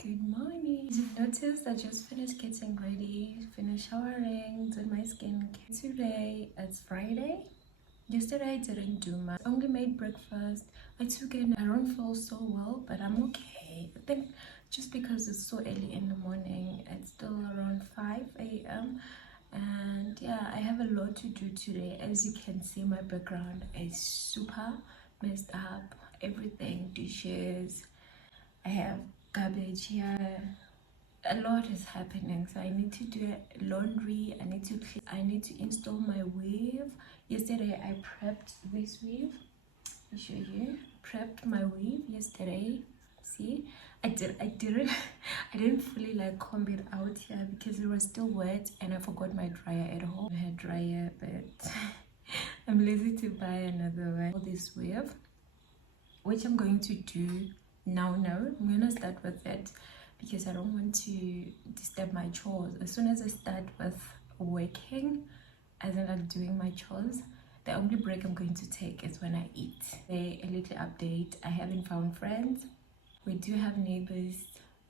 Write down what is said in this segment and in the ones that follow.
Good morning. As you've noticed, I just finished getting ready, finished showering, doing my skincare. Today it's Friday. Yesterday I didn't do much. I only made breakfast. I took it. I don't feel so well, but I'm okay. I think just because it's so early in the morning, it's still around 5 a.m. And yeah, I have a lot to do today. As you can see, my background is super messed up. Everything, dishes. I have garbage here. A lot is happening, so I need to do laundry. I need to clean. I need to install my weave. Yesterday I prepped this weave. I'll show you. Prepped my weave yesterday. See, I didn't I didn't fully like comb it out here because it was still wet, and I forgot my dryer at home. I had dryer, but I'm lazy to buy another one. All this weave, which I'm going to do now. I'm gonna start with it because I don't want to disturb my chores. As soon as I start with working, as in like doing my chores, the only break I'm going to take is when I eat. A little update: I haven't found friends. We do have neighbors.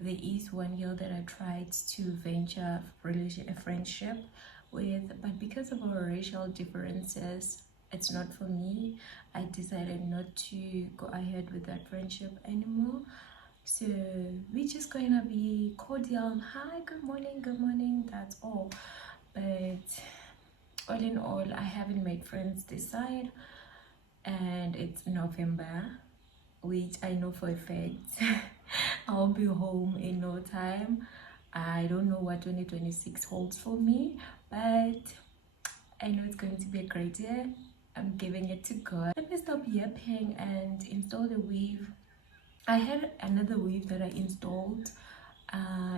There is one girl that I tried to venture a friendship with, but because of our racial differences, it's not for me. I decided not to go ahead with that friendship anymore. So we're just gonna be cordial. Hi, good morning, that's all. But all in all, I haven't made friends this side, and it's November, which I know for a fact I'll be home in no time. I don't know what 2026 holds for me, but I know it's going to be a great year. I'm giving it to God. Let me stop yapping and install the weave. I had another weave that I installed.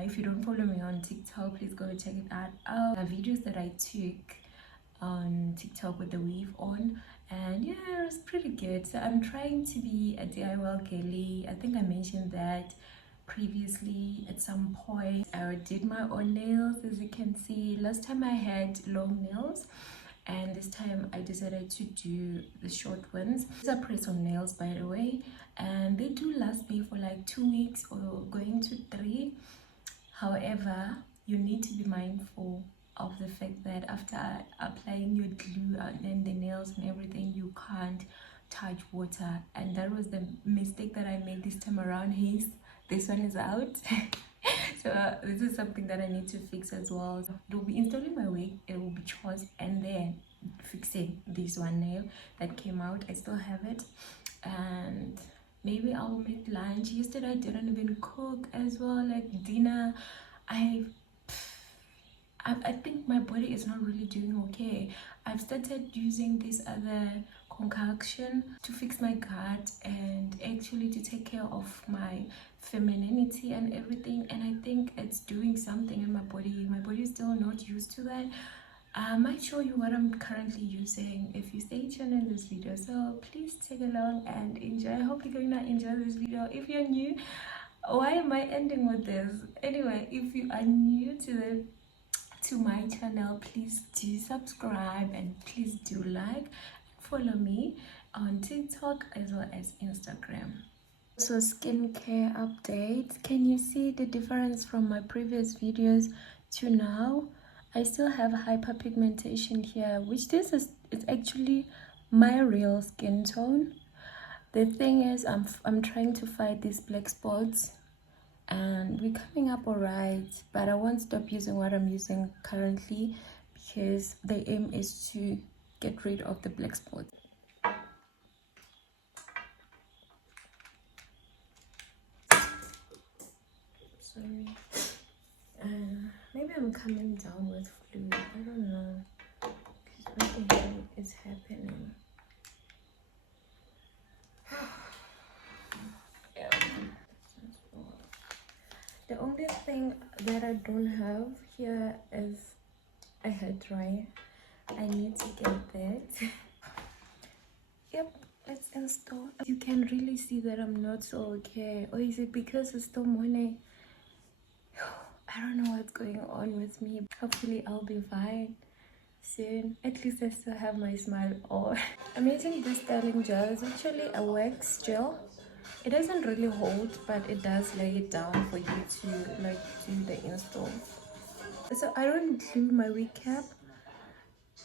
If you don't follow me on TikTok, please go check it out. The videos that I took on TikTok with the weave on, and yeah, it was pretty good. So I'm trying to be a DIY girly. I think I mentioned that previously at some point. I did my own nails. As you can see, last time I had long nails, and this time I decided to do the short ones. These are press-on nails, by the way, and they do last me for like 2 weeks or going to 3. However, you need to be mindful of the fact that after applying your glue and the nails and everything, you can't touch water, and that was the mistake that I made this time around. Hence, this one is out. So this is something that I need to fix as well. So it will be installing my wig, it will be chores, and then fixing this one nail that came out. I still have it, and maybe I'll make lunch. Yesterday I didn't even cook as well, like dinner. I think my body is not really doing okay. I've started using this other concoction to fix my gut and actually to take care of my femininity and everything, and I think it's doing something in my body. My body is still not used to that. I might show you what I'm currently using if you stay tuned in this video, so please take along and enjoy. I hope you're going to enjoy this video. If you're new, why am I ending with this? Anyway, if you are new to my channel, please do subscribe and please do like and follow me on TikTok as well as Instagram. So skincare updates. Can you see the difference from my previous videos to now? I still have hyperpigmentation here, which it's actually my real skin tone, The thing is, I'm trying to fight these black spots, and we're coming up alright, but I won't stop using what I'm using currently because the aim is to get rid of the black spots. Sorry. Maybe I'm coming down with flu. I don't know. Because what the hell is happening? Yeah. The only thing that I don't have here is a hair dryer. I need to get that. Yep, let's install. You can really see that I'm not so okay. Or is it because it's still morning? I don't know what's going on with me. Hopefully I'll be fine soon. At least I still have my smile on. I'm using this styling gel. It's actually a wax gel. It doesn't really hold, but it does lay it down for you to like do the install. So I don't glue my wig cap.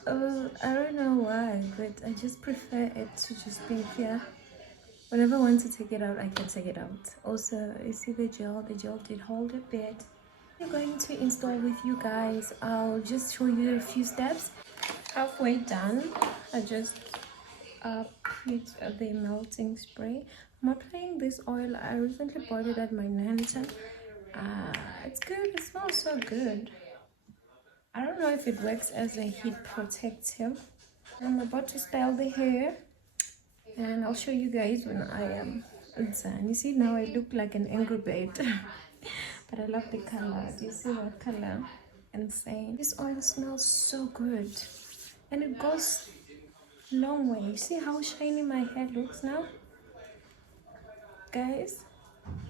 I don't know why, but I just prefer it to just be here. Whenever I want to take it out, I can take it out. Also, you see the gel did hold a bit. I'm going to install with you guys. I'll just show you a few steps. Halfway done, I just put the melting spray. I'm applying this oil. I recently bought it at my nan's. It's good. It smells so good. I don't know if it works as a heat protective. I'm about to style the hair, and I'll show you guys when I am done. You see, now I look like an angry bird. But I love the color. Do you see that color? Insane. This oil smells so good, and it goes a long way. You see how shiny my hair looks now, guys?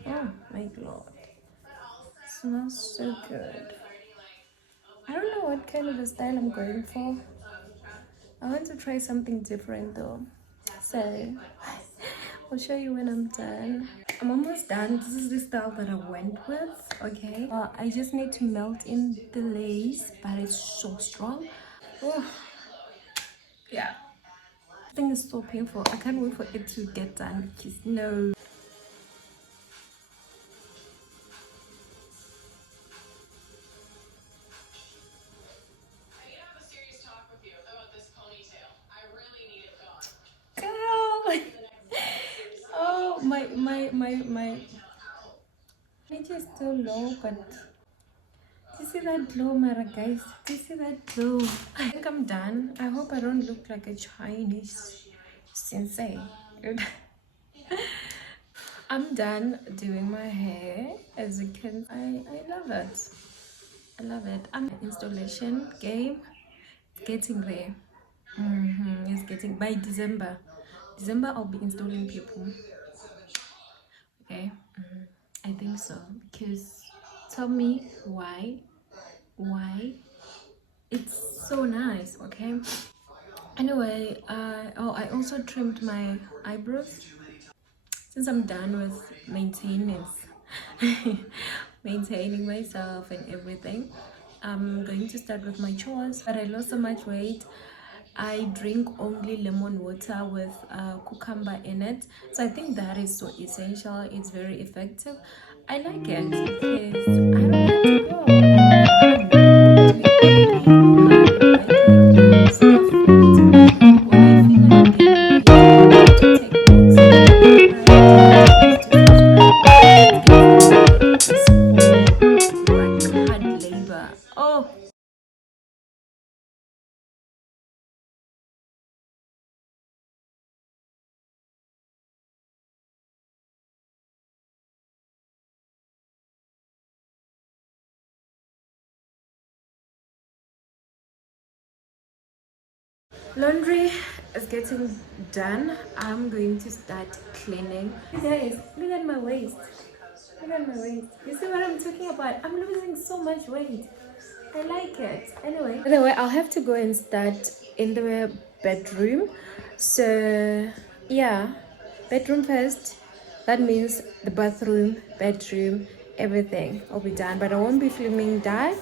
Oh my god, it smells so good. I don't know what kind of a style I'm going for. I want to try something different though, so I'll show you when I'm done. I'm almost done. This is the style that I went with. Okay, I just need to melt in the lace, but it's so strong. Oh yeah, this thing is so painful. I can't wait for it to get done because no. Girl. Oh my it is so low, but do you see that glow, Mara guys? Do you see that glow? I think I'm done. I hope I don't look like a Chinese sensei. I'm done doing my hair. As you can, I love it. I love it. I'm installation game. Getting there. It's getting by December. December I'll be installing people. Okay. I think so, because tell me why it's so nice. Okay, anyway, I also trimmed my eyebrows since I'm done with maintenance. Maintaining myself and everything. I'm going to start with my chores, but I lost so much weight. I drink only lemon water with cucumber in it, so I think that is so essential. It's very effective. I like it because I don't have to go and run hard labor. Oh. Laundry is getting done. I'm going to start cleaning. Guys, look at my waist. Look at my waist. You see what I'm talking about? I'm losing so much weight. I like it. Anyway, I'll have to go and start in the bedroom. So yeah, bedroom first. That means the bathroom, bedroom, everything will be done. But I won't be filming that.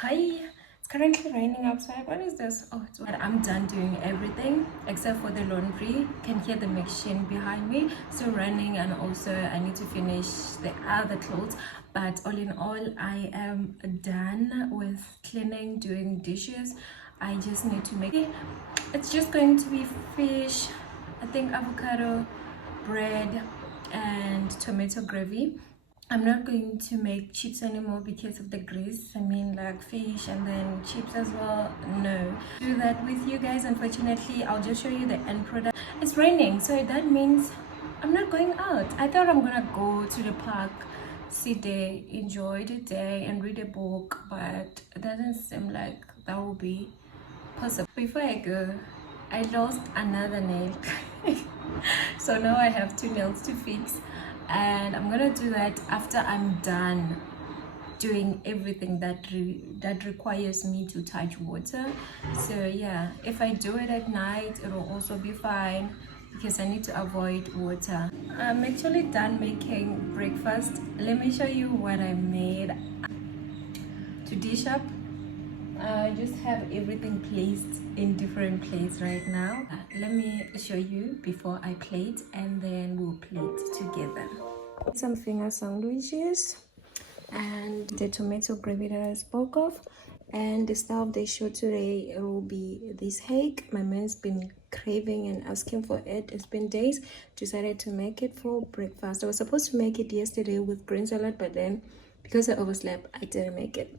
Hi, it's currently raining outside. What is this? Oh, I'm done doing everything except for the laundry. You can hear the machine behind me still running, and also I need to finish the other clothes. But all in all, I am done with cleaning, doing dishes. I just need to make it. It's just going to be fish, I think avocado, bread, and tomato gravy. I'm not going to make chips anymore because of the grease. I mean, like fish and then chips as well. No, do that with you guys. Unfortunately, I'll just show you the end product. It's raining, so that means I'm not going out. I thought I'm gonna go to the park, sit there, enjoy the day, and read a book, but it doesn't seem like that will be possible. Before I go, I lost another nail. So now I have 2 nails to fix, and I'm gonna do that after I'm done doing everything that requires me to touch water. So yeah, if I do it at night, it will also be fine because I need to avoid water. I'm actually done making breakfast. Let me show you what I made. To dish up, I just have everything placed in different plates right now. Let me show you before I plate, and then we'll plate together. Some finger sandwiches and the tomato gravy that I spoke of, and the style they showed today will be this hake. My man's been craving and asking for it. It's been days. Decided to make it for breakfast. I was supposed to make it yesterday with green salad, but then because I overslept, I didn't make it.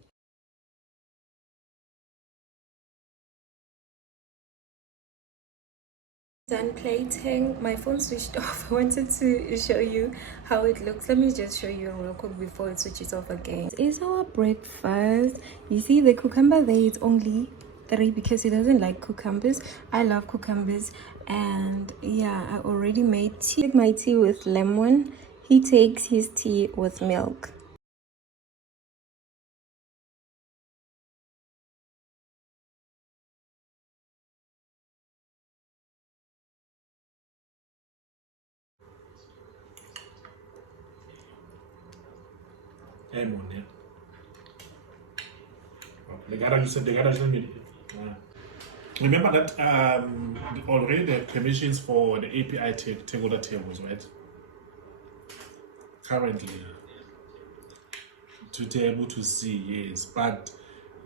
Done plating. My phone switched off. I wanted to show you how it looks. Let me just show you real quick before it switches off again. It's our breakfast. You see the cucumber there, it's only 3 because he doesn't like cucumbers. I love cucumbers. And yeah, I already made tea. I take my tea with lemon. He takes his tea with milk. Yeah. The garage, you said the garage limit. Remember that already the permissions for the API takeholder tables, right? Currently, to be able to see, yes. But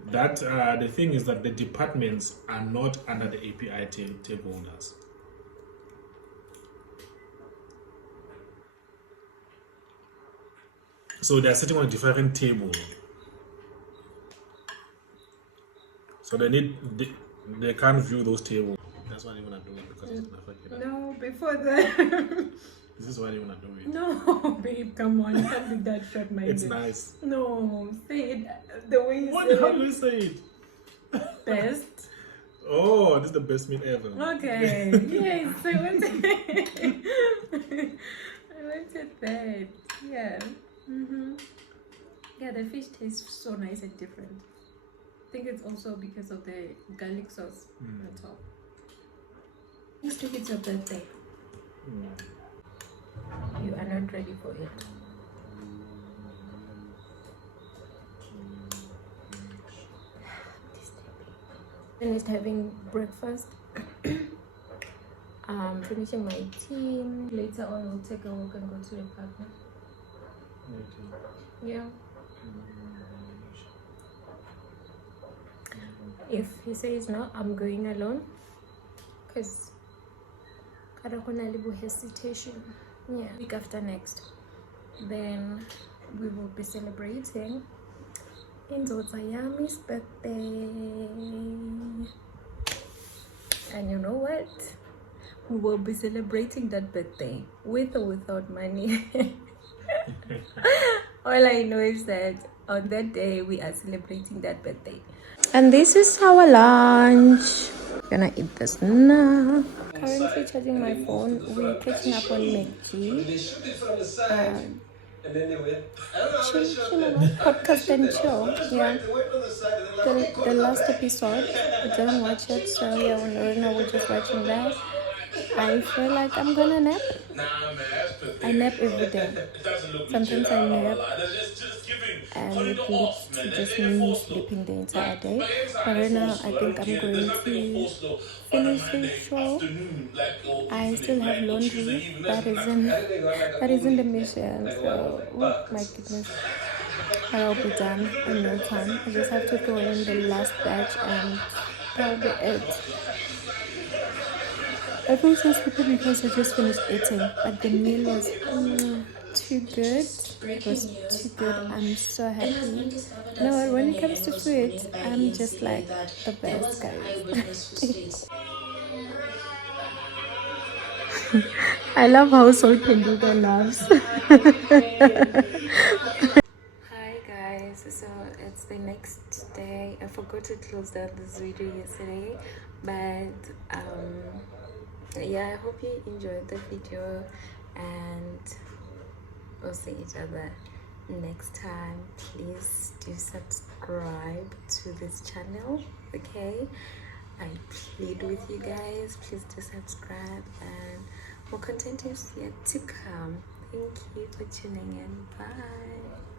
that the thing is that the departments are not under the API takeholders. So they are sitting on a different table. So they can't view those tables. That's why they want to do it because it's not. No, before that. This is why they want to do it. No, babe, come on. You can't be that short-minded. It's nice. No, say it the way you What? say How it. do you say it? Best. Oh, this is the best meal ever. Okay. Yes, I wanted I wanted that. Yeah. Yeah, the fish tastes so nice and different. I think it's also because of the garlic sauce on top. Next week it's your birthday. You are not ready for it. Finished having breakfast. Finishing my tea. Later on we'll take a walk and go to the park. Yeah. If he says no, I'm going alone because I don't want a little hesitation. Yeah. Week after next, then we will be celebrating Indodza Yami's birthday. And you know what? We will be celebrating that birthday with or without money. All I know is that on that day we are celebrating that birthday. And this is our lunch. Gonna eat this now. Currently charging my phone. We're catching up on McG. Podcast and chill. Yeah. The last episode, I didn't watch it, so yeah, when we're just watching that. I feel like I'm gonna nap. I nap every day. Sometimes I nap and it led to just me sleeping the entire day. But right now, I think I'm going to finish this show. I still have laundry that isn't a mission. So, oh my goodness, I'll be done in no time. I just have to throw in the last batch and that'll be it. I feel so sleepy because I just finished eating, but the meal was too good. It was too good. I'm so happy. No, when it comes to food, I'm just like the best, guys. I love how Sol Penduga laughs. Hi guys, so it's the next day. I forgot to close down this video yesterday, but yeah, I hope you enjoyed the video and we'll see each other next time. Please do subscribe to this channel, okay? I plead with you guys, please do subscribe and more content is yet to come. Thank you for tuning in. Bye.